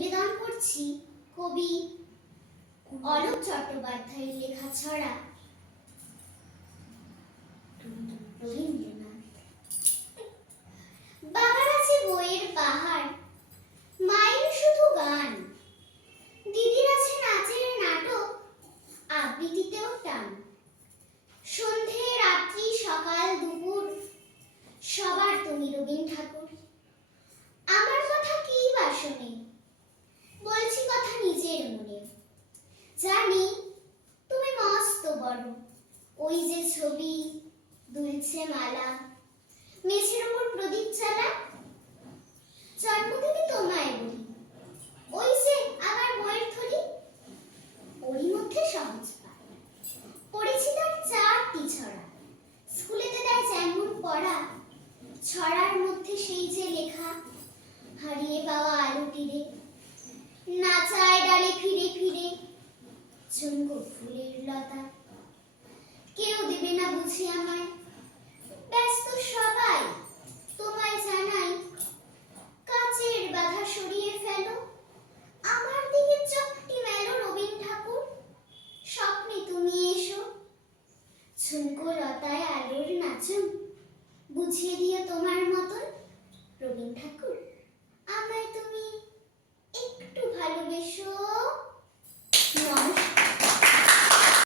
নিবেদন করছি কবি অলোক চট্টোপাধ্যায়ের লেখা ছড়া রবীন্দ্রনাথ। বাবার আছে বইয়ের পাহাড়, মায়ের শুধু গান, দিদির আছে নাচের নাটক, আবৃত্তিতেও টান। সন্ধে রাত্রি সকাল দুপুর সবার তুমি রবীন ঠাকুর। আমার কথা কি বা শোনে, বলছি কথা নিজের মনে। জানি তুমি মস্ত বড়, ওই যে ছবি দুলছে মালা, মেঝের ওপর প্রদীপ জ্বালা। জন্মদিনে তোমায় বলি, ওই যে আমার বইয়ের থলি, ওরই মধ্যে সহজ পাঠ। পড়েছি তার 4টি ছড়া, স্কুলেতে দেয় যেমন পড়া। ছড়ার মধ্যে সেই যে লেখা, হারিয়ে পাওয়া আলো তীরে, নাচায় ডালে ফিরে ফিরে ঝুমকো ফুলের লতা। কেউ দেবে না বুঝি আমায়, ব্যস্ত সবাই, তোমায় জানাই কাচের বাধা সরিয়ে ফেলো, আমার দিকে চোখটি মেলো রবীন ঠাকুর। স্বপ্নে তুমি এসো, ঝুমকো লতায় আলোর নাচন বুঝিয়ে দিও তোমার মতন। রবীন ঠাকুর, আমায় তুমি একটু ভালোবেসো।